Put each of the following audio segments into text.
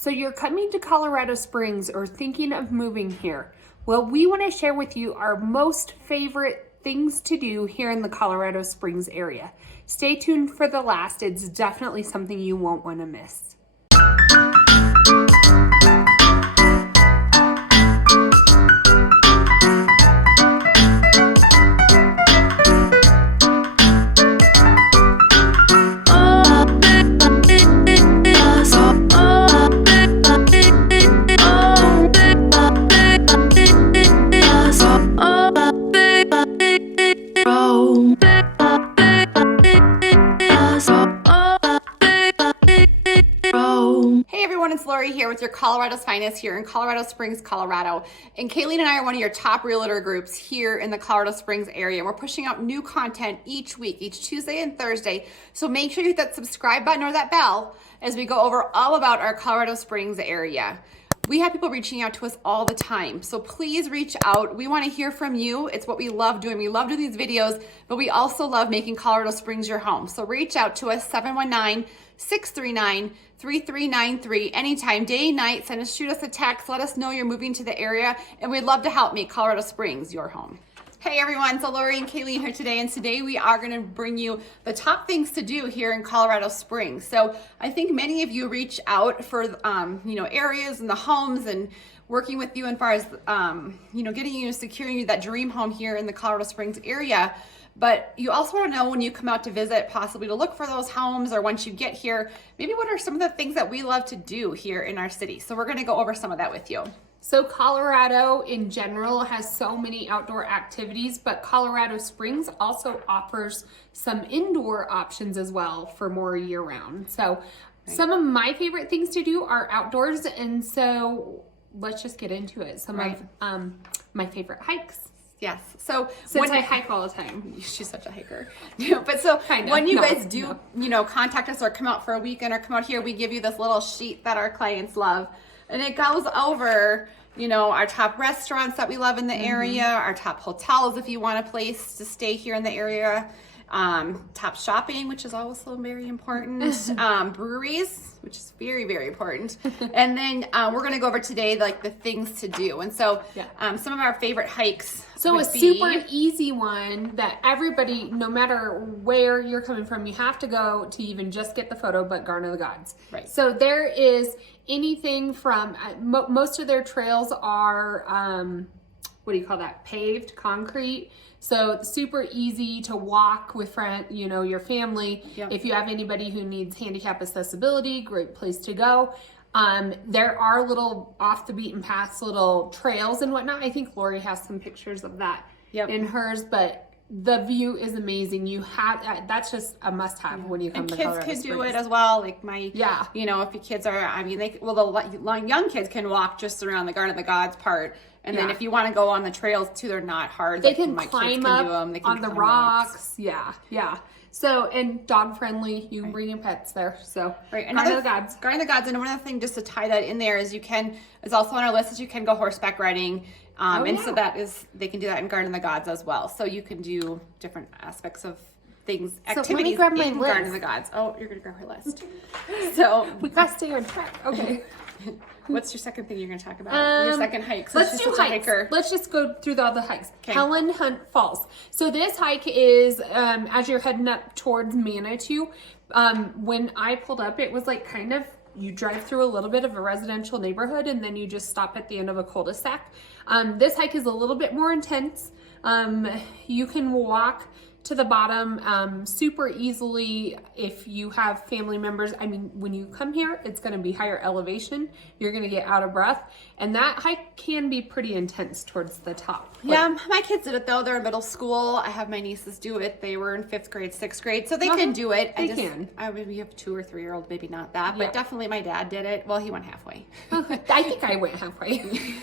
So you're coming to Colorado Springs or thinking of moving here. Well, we want to share with you our most favorite things to do here in the Colorado Springs area. Stay tuned for the last. It's definitely something you won't want to miss. It's Lori here with your Colorado's Finest here in Colorado Springs, Colorado. And Kayleen and I are one of your top realtor groups here in the Colorado Springs area. We're pushing out new content each week, each Tuesday and Thursday. So make sure you hit that subscribe button or that bell as we go over all about our Colorado Springs area. We have people reaching out to us all the time. So please reach out. We want to hear from you. It's what we love doing. We love doing these videos, but we also love making Colorado Springs your home. So reach out to us, 719-639-3393. Anytime, day, night, shoot us a text. Let us know you're moving to the area, and we'd love to help make Colorado Springs your home. Hey everyone, so Lori and Kayleen here today, and today we are going to bring you the top things to do here in Colorado Springs. So I think many of you reach out for areas and the homes and working with you as far as getting you, securing you that dream home here in the Colorado Springs area. But you also want to know when you come out to visit, possibly to look for those homes, or once you get here, maybe what are some of the things that we love to do here in our city. So we're going to go over some of that with you. So Colorado in general has so many outdoor activities, but Colorado Springs also offers some indoor options as well for more year round. So some of my favorite things to do are outdoors, and so let's just get into it. Some of my favorite hikes. Yes. So since I hike all the time, she's such a hiker. But so when you guys do, contact us or come out for a weekend or come out here, we give you this little sheet that our clients love, and it goes over, our top restaurants that we love in the area, our top hotels if you want a place to stay here in the area, top shopping, which is also very important, breweries, which is very, very important. And then we're going to go over today like the things to do. And so some of our favorite hikes. So a super easy one that everybody, no matter where you're coming from, you have to go to even just get the photo, but Garden of the Gods. Right. So there is anything from, most of their trails are, paved concrete. So super easy to walk with your family. Yep. If you have anybody who needs handicap accessibility, great place to go. There are little off the beaten paths, little trails and whatnot. I think Lori has some pictures of that in hers, but the view is amazing. That's just a must-have when you come to Colorado Springs. Kids can do it as well. Like if your kids are, the young kids can walk just around the Garden of the Gods part. And then if you want to go on the trails too, they're not hard. They can climb up on the rocks. Yeah. So, and dog friendly, you can bring your pets there. So, Garden of the Gods. Garden of the Gods. And one other thing just to tie that in there is it's also on our list, is you can go horseback riding. So they can do that in Garden of the Gods as well. So you can do different aspects of things, activities in Garden of the Gods. Oh, you're going to grab her list. So we got to stay on track. Okay. What's your second thing you're going to talk about? Your second hike. Let's do hikes. Let's just go through all the hikes. Okay. Helen Hunt Falls. So this hike is as you're heading up towards Manitou. When I pulled up, it was like you drive through a little bit of a residential neighborhood, and then you just stop at the end of a cul-de-sac. This hike is a little bit more intense. You can walk to the bottom super easily if you have family members. When you come here, it's going to be higher elevation. You're going to get out of breath, and that hike can be pretty intense towards the top. Yeah, my kids did it though. They're in middle school. I have my nieces do it. They were in 5th grade, 6th grade, so they can do it. They can. We have 2 or 3 year old, maybe not that, but definitely my dad did it. Well, he went halfway. I think I went halfway.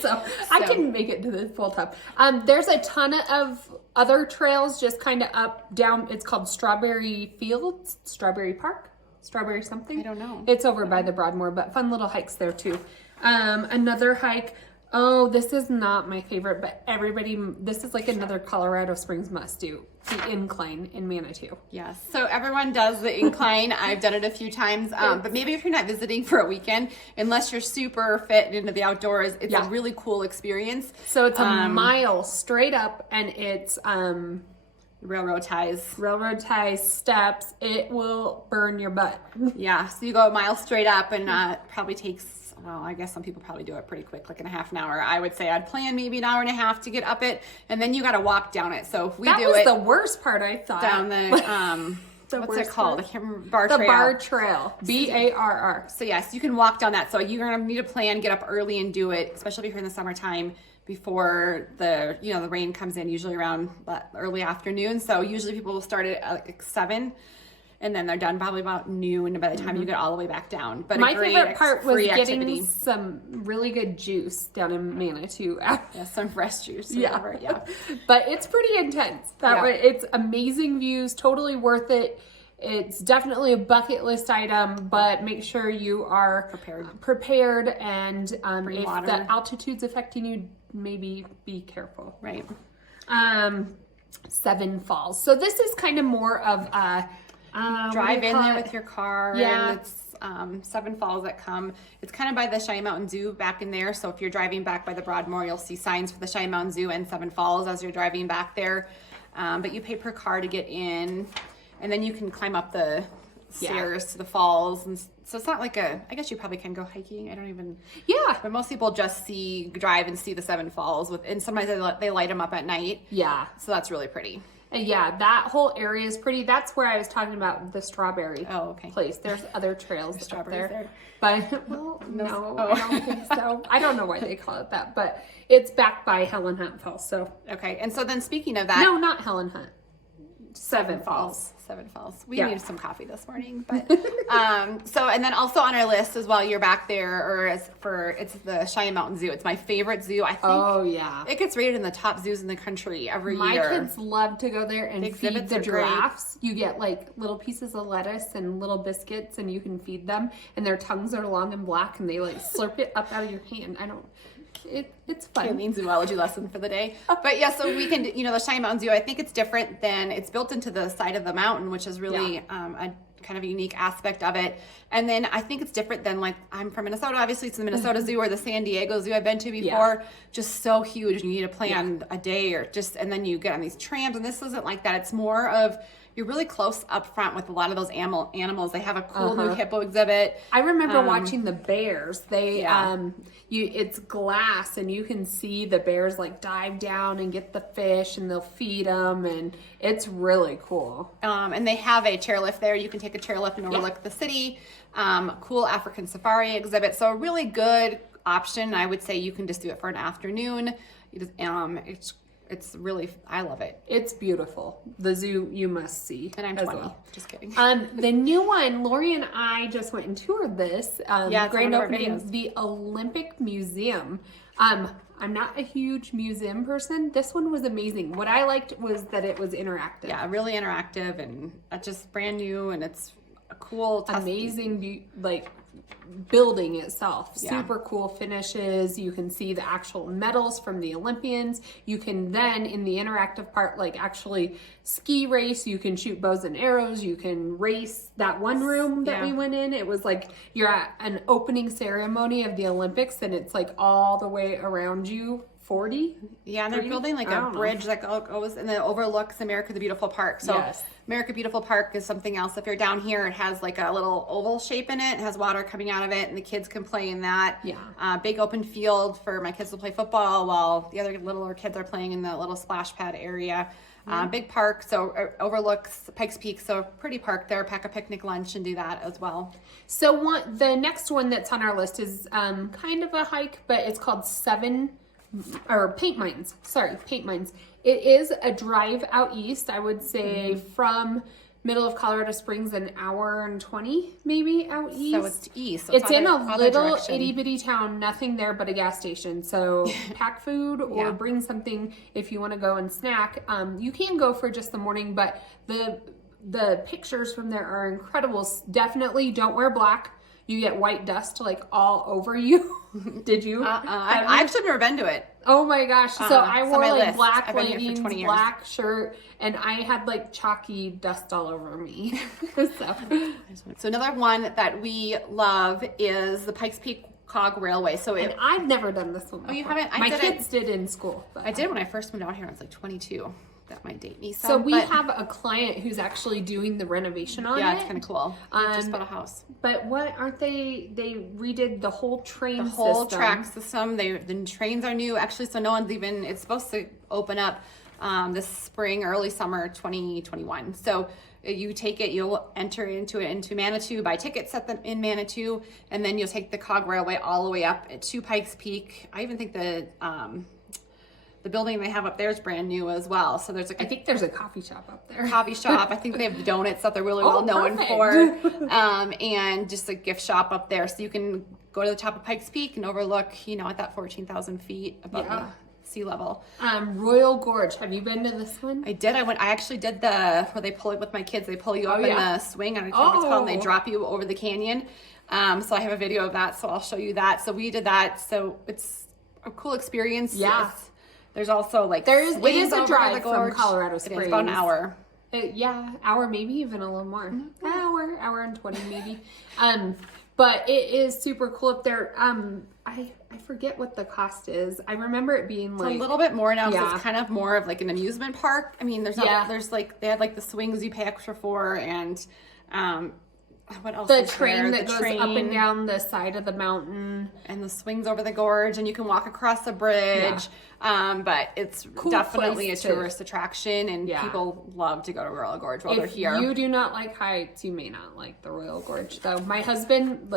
So I can make it to the full top. There's a ton of other trails just kind of up, down. It's called Strawberry Fields, Strawberry Park, Strawberry something. I don't know. It's over by the Broadmoor, but fun little hikes there too. Another hike, Oh, this is not my favorite, but this is like another Colorado Springs must do. The incline in Manitou. Yes. So everyone does the incline. I've done it a few times, but maybe if you're not visiting for a weekend, unless you're super fit and into the outdoors, it's a really cool experience. So it's a mile straight up, and it's railroad ties steps. It will burn your butt. Yeah. So you go a mile straight up, and probably takes, well, I guess some people probably do it pretty quick, like in a half an hour. I would say I'd plan maybe an hour and a half to get up it, and then you got to walk down it. So if we that do was it the worst part, I thought. Down the what's it called? I can't remember. Bar trail. The bar trail. BARR. So yes, you can walk down that. So you're gonna need a plan, get up early and do it, especially if you're in the summertime before the the rain comes in, usually around early afternoon. So usually people will start at like 7. And then they're done probably about noon by the time you get all the way back down. But my favorite part was getting some really good juice down in Manitou. Yeah, some fresh juice. Yeah. But it's pretty intense. It's amazing views, totally worth it. It's definitely a bucket list item, but make sure you are prepared and if water. the altitude's affecting you, maybe be careful. Right. 7 Falls. So this is kind of more of a drive in there with your car. Yeah. And it's 7 Falls that come. It's kind of by the Cheyenne Mountain Zoo back in there. So if you're driving back by the Broadmoor, you'll see signs for the Cheyenne Mountain Zoo and 7 Falls as you're driving back there. But you pay per car to get in, and then you can climb up the stairs to the falls. And so it's not like I guess you probably can go hiking. I don't even. Yeah. But most people just drive and see the 7 Falls and sometimes they light them up at night. Yeah. So that's really pretty. Yeah, that whole area is pretty. That's where I was talking about the strawberry place. There's other trails up there. But, well, no, I don't think so. I don't know why they call it that, but it's backed by Helen Hunt Falls. So okay, and so then speaking of that. No, not Helen Hunt. 7 Falls. 7 Falls. We needed some coffee this morning, but so and then also on our list as well, you're back there, it's the Cheyenne Mountain Zoo. It's my favorite zoo. I think. Oh yeah. It gets rated in the top zoos in the country every year. My kids love to go there and feed the giraffes. You get like little pieces of lettuce and little biscuits, and you can feed them, and their tongues are long and black, and they like slurp it up out of your hand. It's fun. Kayleen's zoology lesson for the day. But yeah, so we can, the Cheyenne Mountain Zoo, I think it's different than, it's built into the side of the mountain, which is really a kind of a unique aspect of it. And then I think it's different than, like, I'm from Minnesota, obviously it's the Minnesota Zoo or the San Diego Zoo I've been to before. Just so huge. You need to plan a day and then you get on these trams, and this isn't like that. It's more of, you're really close up front with a lot of those animals. They have a cool new hippo exhibit. I remember watching the bears. They it's glass, and you can see the bears like dive down and get the fish, and they'll feed them, and it's really cool. And they have a chairlift there. You can take a chairlift and overlook the city. Cool African safari exhibit. So a really good option. I would say you can just do it for an afternoon. It's really, I love it. It's beautiful. The zoo you must see. And I'm 20. Well. Just kidding. The new one, Lori and I just went and toured this. Grand opening, the Olympic Museum. I'm not a huge museum person. This one was amazing. What I liked was that it was interactive. Yeah, really interactive, and just brand new, and it's a cool, amazing, building itself. Super cool finishes. You can see the actual medals from the Olympians. You can then, in the interactive part, actually ski race. You can shoot bows and arrows. You can race. That one room that we went in, it was like you're at an opening ceremony of the Olympics, and it's like all the way around you. 40? Yeah, and they're building a bridge that goes and then overlooks America the Beautiful Park. So America Beautiful Park is something else. If you're down here, it has like a little oval shape in it. It has water coming out of it, and the kids can play in that. Yeah. Big open field for my kids to play football while the other littler kids are playing in the little splash pad area. Big park, so overlooks Pikes Peak, so pretty park there. Pack a picnic lunch and do that as well. So the next one that's on our list is kind of a hike, but it's called Paint Mines. It is a drive out east. I would say from middle of Colorado Springs, an hour and 20 maybe out east. So it's east. So it's in a little itty bitty town, nothing there but a gas station. So pack food or bring something if you want to go and snack. You can go for just the morning, but the pictures from there are incredible. Definitely don't wear black. you get white dust like all over you. Did you? I've actually never been to it. Oh my gosh. So I It's wore on my like list. black I've been here for leggings, 20 years. black shirt, and I had like chalky dust all over me. So another one that we love is the Pikes Peak Cog Railway. So And I've never done this one before. Oh, you haven't? My kids did in school. But I did when I first moved out here. I was like 22. That might date me. So we have a client who's actually doing the renovation on it. Yeah, it's kind of cool. Just bought a house. But what aren't they? They redid the whole train The whole system. track system. The trains are new. Actually, so no one's even, it's supposed to open up this spring, early summer 2021. So you take it, you'll enter into Manitou, buy tickets at the in Manitou, and then you'll take the Cog Railway all the way up to Pikes Peak. I even think the building they have up there is brand new as well. So there's I think there's a coffee shop up there. Coffee shop. I think they have donuts that they're really Oh, well known perfect. for. And just a gift shop up there. So you can go to the top of Pikes Peak and overlook, at that 14,000 feet above the sea level. Royal Gorge. Have you been to this one? I did. I actually did where they pull it with my kids. They pull you up in the swing. I don't know what it's called. And they drop you over the canyon. So I have a video of that. So I'll show you that. So we did that. So it's a cool experience. Yeah. There's also it is a drive from Colorado Springs. It's about an hour. Hour, maybe even a little more. Hour and 20 maybe. But it is super cool up there. I forget what the cost is. I remember it being It's a little bit more now. Yeah. So it's kind of more of like an amusement park. I mean, there's they had like the swings you pay extra for, and what else? The train that goes up and down the side of the mountain, and the swings over the gorge, and you can walk across the bridge. But it's definitely a tourist attraction, and people love to go to Royal Gorge while they're here. If you do not like heights, you may not like the Royal Gorge. Though my husband,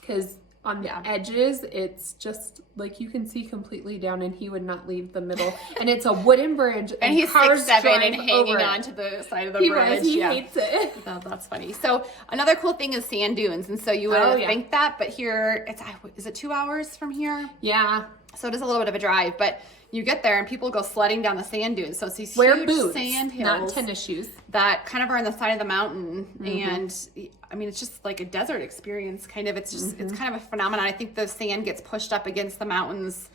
because on the edges, it's just like you can see completely down, and he would not leave the middle. And it's a wooden bridge, and he's cars 6'7" drive and hanging over on to the side of the He bridge. He hates it. Oh, that's funny. So another cool thing is sand dunes, and so you would think that, but here is it 2 hours from here? Yeah. So it is a little bit of a drive, but you get there and people go sledding down the sand dunes. So it's these Wear huge boots, sand hills, not tennis shoes, that kind of are on the side of the mountain. And I mean, it's just like a desert experience. Kind of, it's just it's kind of a phenomenon. I think the sand gets pushed up against the mountains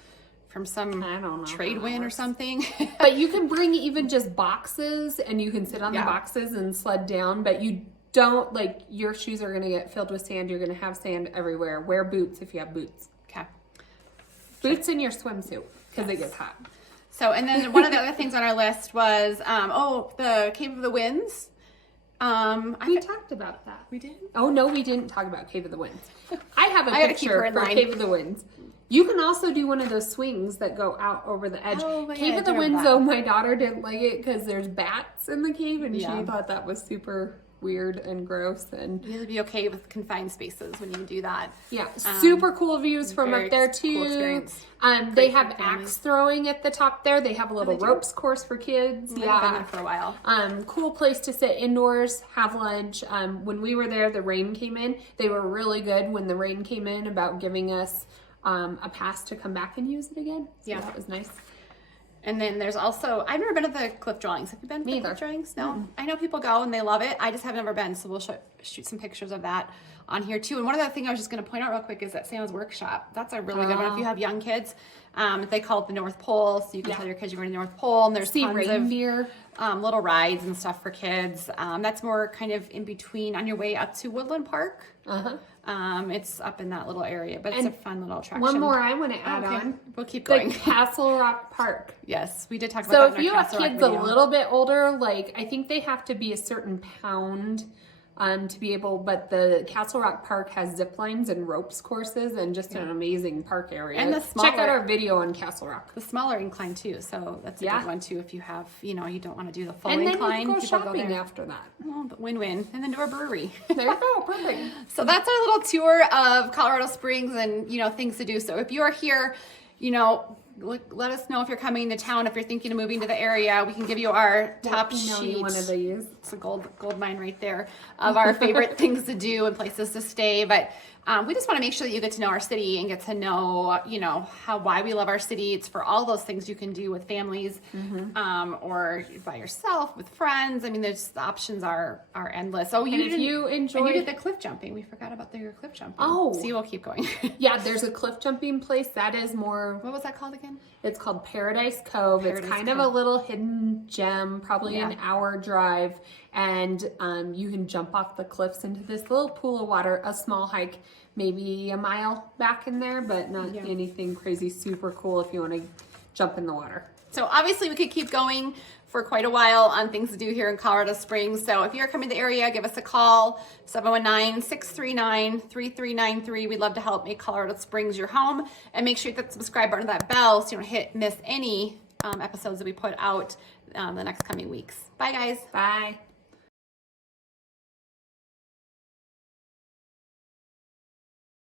from some trade wind or something. But you can bring even just boxes, and you can sit on the boxes and sled down. But you don't your shoes are going to get filled with sand. You're going to have sand everywhere. Wear boots if you have boots. Okay. Boots in your swimsuit because it gets hot. So, and then one of the other things on our list was, the Cave of the Winds. We talked about that. We did? Oh, no, we didn't talk about Cave of the Winds. I have a picture for line. Cave of the Winds. You can also do one of those swings that go out over the edge. Cave of the Winds, though, my daughter didn't like it because there's bats in the cave, and she thought that was super weird and gross. And you have to be okay with confined spaces when you do that. Yeah, super cool views from up there too. Cool experience. They have axe throwing at the top there. They have a little ropes course for kids. I've been there for a while. Cool place to sit indoors, have lunch. When we were there, the rain came in. They were really good when the rain came in about giving us a pass to come back and use it again. So that was nice. And then there's also, I've never been to the cliff dwellings. Have you been to the cliff dwellings? No. Mm-hmm. I know people go and they love it. I just have never been. So we'll shoot some pictures of that on here too. And one other thing I was just going to point out real quick is that Santa's Workshop. That's a really good one. If you have young kids, they call it the North Pole. So you can tell your kids you're going to the North Pole. And there's tons reindeer. of little rides and stuff for kids. That's more kind of in between on your way up to Woodland Park. It's up in that little area, but it's a fun little attraction. One more I want to add on. We'll keep going. The Castle Rock Park. Yes, we did talk about that. So if you have kids a little bit older, I think they have to be a certain pound to be able, but the Castle Rock Park has zip lines and ropes courses and just an amazing park area. And check out our video on Castle Rock. The smaller incline too, so that's a good one too if you have, you don't want to do the full incline. And then you can go shopping after that. Oh, but win-win. And then do a brewery. There you go, perfect. So that's our little tour of Colorado Springs and, things to do. So if you are here, let us know if you're coming to town. If you're thinking of moving to the area, we can give you our top sheet. One of these. It's a gold mine right there of our favorite things to do and places to stay. But We just want to make sure that you get to know our city and get to know, you know, why we love our city. It's for all those things you can do with families, or by yourself, with friends. I mean, the options are endless. Oh, And if you enjoyed... you did the cliff jumping. We forgot about your cliff jumping. Oh. See, we'll keep going. Yeah, there's a cliff jumping place that is more... What was that called again? It's called Paradise Cove. It's kind of a little hidden gem, probably an hour drive. And you can jump off the cliffs into this little pool of water, a small hike, maybe a mile back in there, but not anything crazy super cool if you want to jump in the water. So obviously we could keep going for quite a while on things to do here in Colorado Springs. So if you're coming to the area, give us a call, 719-639-3393. We'd love to help make Colorado Springs your home. And make sure you hit that subscribe button, that bell, so you don't miss any episodes that we put out the next coming weeks. Bye, guys. Bye.